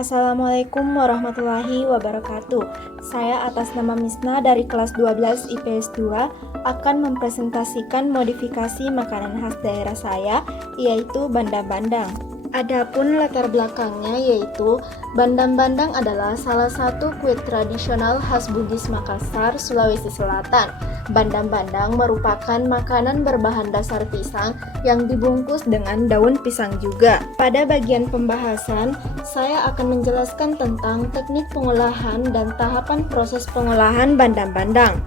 Assalamualaikum warahmatullahi wabarakatuh. Saya atas nama Misna dari kelas 12 IPS 2 akan mempresentasikan modifikasi makanan khas daerah saya, yaitu bandang-bandang. Adapun latar belakangnya yaitu bandang-bandang adalah salah satu kue tradisional khas Bugis Makassar, Sulawesi Selatan. Bandang-bandang merupakan makanan berbahan dasar pisang yang dibungkus dengan daun pisang juga. Pada bagian pembahasan, saya akan menjelaskan tentang teknik pengolahan dan tahapan proses pengolahan bandang-bandang.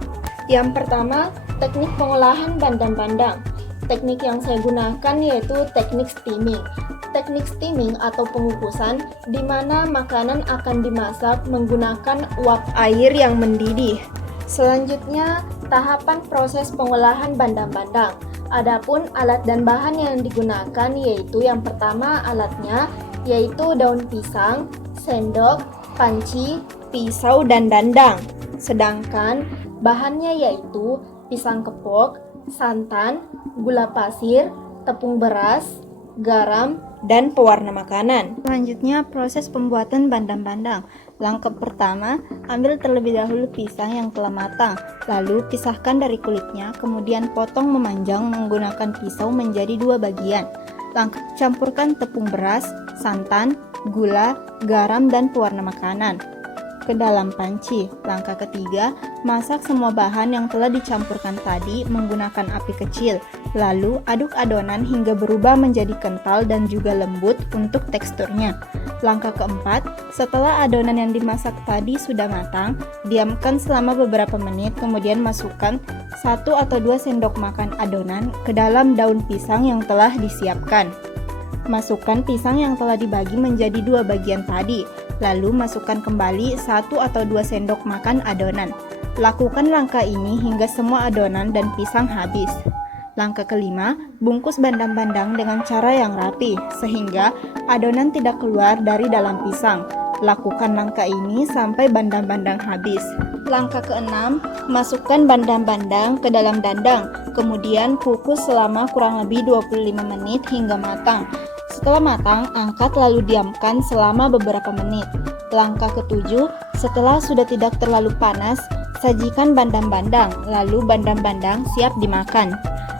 Yang pertama, teknik pengolahan bandang-bandang. Teknik yang saya gunakan yaitu teknik steaming. Teknik steaming atau pengukusan di mana makanan akan dimasak menggunakan uap air yang mendidih. Selanjutnya, tahapan proses pengolahan bandang-bandang. Adapun alat dan bahan yang digunakan yaitu yang pertama alatnya yaitu daun pisang, sendok, panci, pisau, dan dandang. Sedangkan bahannya yaitu pisang kepok, santan, gula pasir, tepung beras, garam, dan pewarna makanan. Selanjutnya proses pembuatan bandang-bandang. Langkah pertama, ambil terlebih dahulu pisang yang telah matang, lalu pisahkan dari kulitnya, kemudian potong memanjang menggunakan pisau menjadi dua bagian. Campurkan tepung beras, santan, gula, garam, dan pewarna makanan ke dalam panci. Langkah ketiga, masak semua bahan yang telah dicampurkan tadi menggunakan api kecil. Lalu aduk adonan hingga berubah menjadi kental dan juga lembut untuk teksturnya. Langkah keempat, setelah adonan yang dimasak tadi sudah matang, diamkan selama beberapa menit, kemudian masukkan 1 atau 2 sendok makan adonan ke dalam daun pisang yang telah disiapkan. Masukkan pisang yang telah dibagi menjadi 2 bagian tadi, lalu masukkan kembali 1 atau 2 sendok makan adonan. Lakukan langkah ini hingga semua adonan dan pisang habis. Langkah kelima, bungkus bandang-bandang dengan cara yang rapi, sehingga adonan tidak keluar dari dalam pisang. Lakukan langkah ini sampai bandang-bandang habis. Langkah keenam, masukkan bandang-bandang ke dalam dandang, kemudian kukus selama kurang lebih 25 menit hingga matang. Setelah matang, angkat lalu diamkan selama beberapa menit. Langkah ketujuh, setelah sudah tidak terlalu panas, sajikan bandang-bandang, lalu bandang-bandang siap dimakan.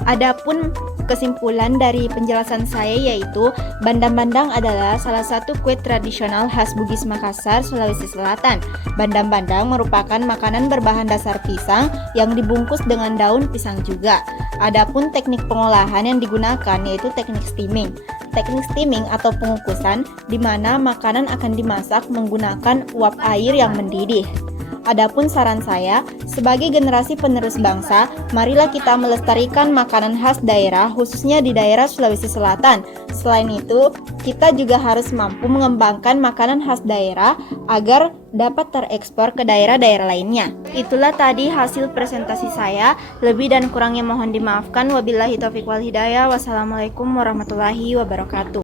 Adapun kesimpulan dari penjelasan saya yaitu bandang-bandang adalah salah satu kue tradisional khas Bugis Makassar, Sulawesi Selatan. Bandang-bandang merupakan makanan berbahan dasar pisang yang dibungkus dengan daun pisang juga. Adapun teknik pengolahan yang digunakan yaitu teknik steaming. Teknik steaming atau pengukusan di mana makanan akan dimasak menggunakan uap air yang mendidih. Adapun saran saya, sebagai generasi penerus bangsa, marilah kita melestarikan makanan khas daerah, khususnya di daerah Sulawesi Selatan. Selain itu, kita juga harus mampu mengembangkan makanan khas daerah agar dapat terekspor ke daerah-daerah lainnya. Itulah tadi hasil presentasi saya. Lebih dan kurangnya mohon dimaafkan. Wabillahi taufiq wal hidayah. Wassalamualaikum warahmatullahi wabarakatuh.